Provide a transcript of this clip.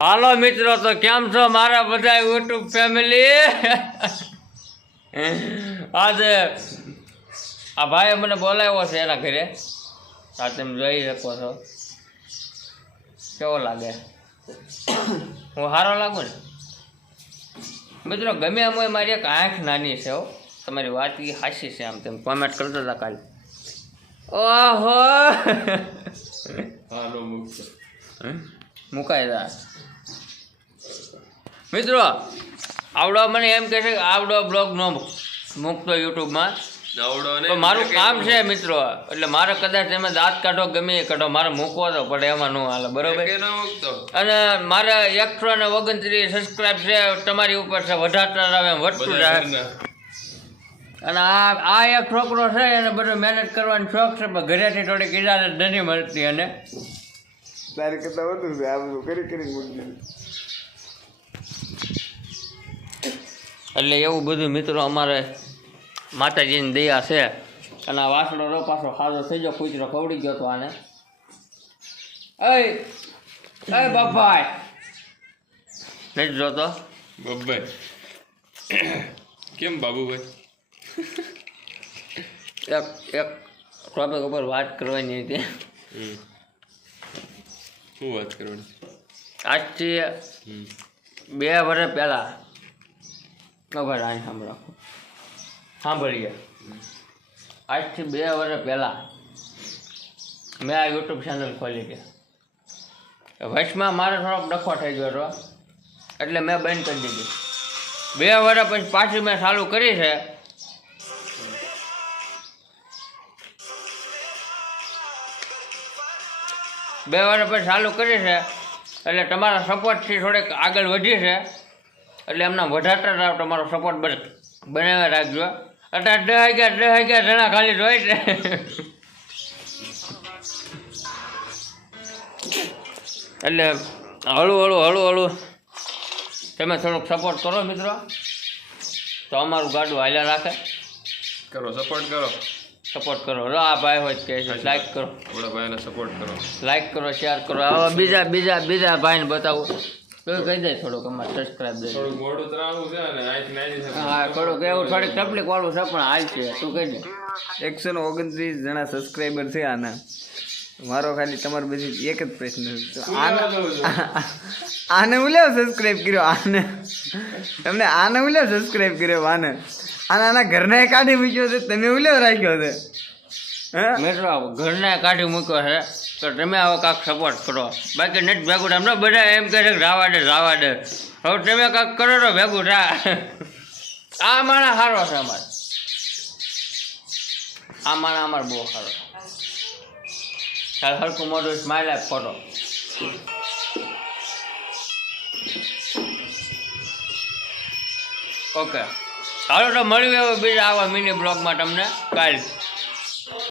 હાલો મિત્રો, તો કેમ છો મારા બધા યુટ્યુબ ફેમિલી? આજે આ ભાઈએ મને બોલાવ્યો છે એના ઘરે. આ તમે જોઈ શકો છો. કેવો લાગે? હું સારો લાગુ ને મિત્રો? ગમે એમ હોય, મારી એક આંખ નાની છે હો. તમારી વાત એ હાસી છે. આમ તેમ કોમેન્ટ કરતા હતા કાલે. ઓહો મુકાઈ જા મિત્રો. આવડો મને એમ કહે છે કે આવડો બ્લોગ ન મૂકતો યુટ્યુબમાં. મારું કામ છે મિત્રો, એટલે મારે કદાચ એમાં દાંત કાઢો ગમે એ કાઢો, મારે મૂકવો તો પડે, એમાં ન હાલે. બરોબર? અને મારે 129 સબસ્ક્રાઈબ છે. તમારી ઉપર છે, વધારતા આવે એમ વધતું જાય. અને આ એક છોકરો છે, એને બધો મહેનત કરવાનો શોખ છે, પણ ઘરેથી થોડીક ઇજાજત નથી મળતી. અને તારે કરતા વધુ છે આ બધું કરી મૂકી. એટલે એવું બધું મિત્રો અમારે માતાજીની દયા છે. અને આ વાસણો રો પાછો ખાધો થઈ ગયો, કૂતરો ખવડી ગયો તો આને. એ બાપાઈ નથી જોતો. બાબાઈ કેમ બાબુભાઈ? એક ટોપિક ઉપર વાત કરવાની હતી. શું વાત કરવાની? આજથી 2 વર્ષ પહેલાં ખબર આને સાંભળીએ. આજથી 2 વર્ષ પહેલાં મેં આ યુટ્યુબ ચેનલ ખોલી હતી. વચમાં મારે થોડોક ડખો થઈ ગયો હતો, એટલે મેં બંધ કરી દીધી. 2 વર્ષ પછી પાછી મેં ચાલુ કરી છે. બે વર્ષ પછી ચાલુ કરી છે, એટલે તમારા સપોર્ટથી થોડીક આગળ વધી છે. એટલે એમના વધારતા જાવ, તમારો સપોર્ટ બનાવી રાખજો. અત્યારે 10,000 જણા ખાલી જોઈ છે. એટલે હળું તમે થોડુંક સપોર્ટ કરો મિત્રો, તો અમારું ગાડું હાલ્યા રાખે. કરો, સપોર્ટ કરો. સપોર્ટ કરો. આ ભાઈ હોય કે લાઈક કરો, આપણા ભાઈને સપોર્ટ કરો, લાઈક કરો, શેર કરો. હવે બીજા ભાઈને બતાવું તો કહી દે થોડુંક અમારે સબસ્ક્રાઈબ દે. થોડું મોડું તરાવું છે ને આંખ નાની છે. હા, થોડુંક એવું થોડીક તકલીફ વાળું છે, પણ હાલ છે. તું કહી દે. 129 જણા સબસ્ક્રાઈબર છે આના. મારો ખાલી તમારો બધી એક જ પ્રશ્ન છે, આને હું લેવ સબસ્ક્રાઈબ કર્યો? આને હું લેવ સબસ્ક્રાઈબ કર્યો? આના ઘરને કાઢી મૂક્યો છે, તમે હું લેવ રાખ્યો છે? મિત્રો ઘરને કાઢી મૂક્યો છે, તો તમે આવો કાંક સપોર્ટ કરો. બાકી નથી ભેગું થાય. હમણાં બધા એમ કહે છે કે જવા દે. હવે તમે કાંક કરો તો ભેગું થાય. આ માણસ સારો છે અમારે. આ માણસ અમારે બહુ સારો છે. ચાલ હરકું મોઢું સ્માઇલ આપ ફોટો. ઓકે, હાલો તો મળ્યું એવું બીજા આવા મિની બ્લોગમાં તમને કાલ.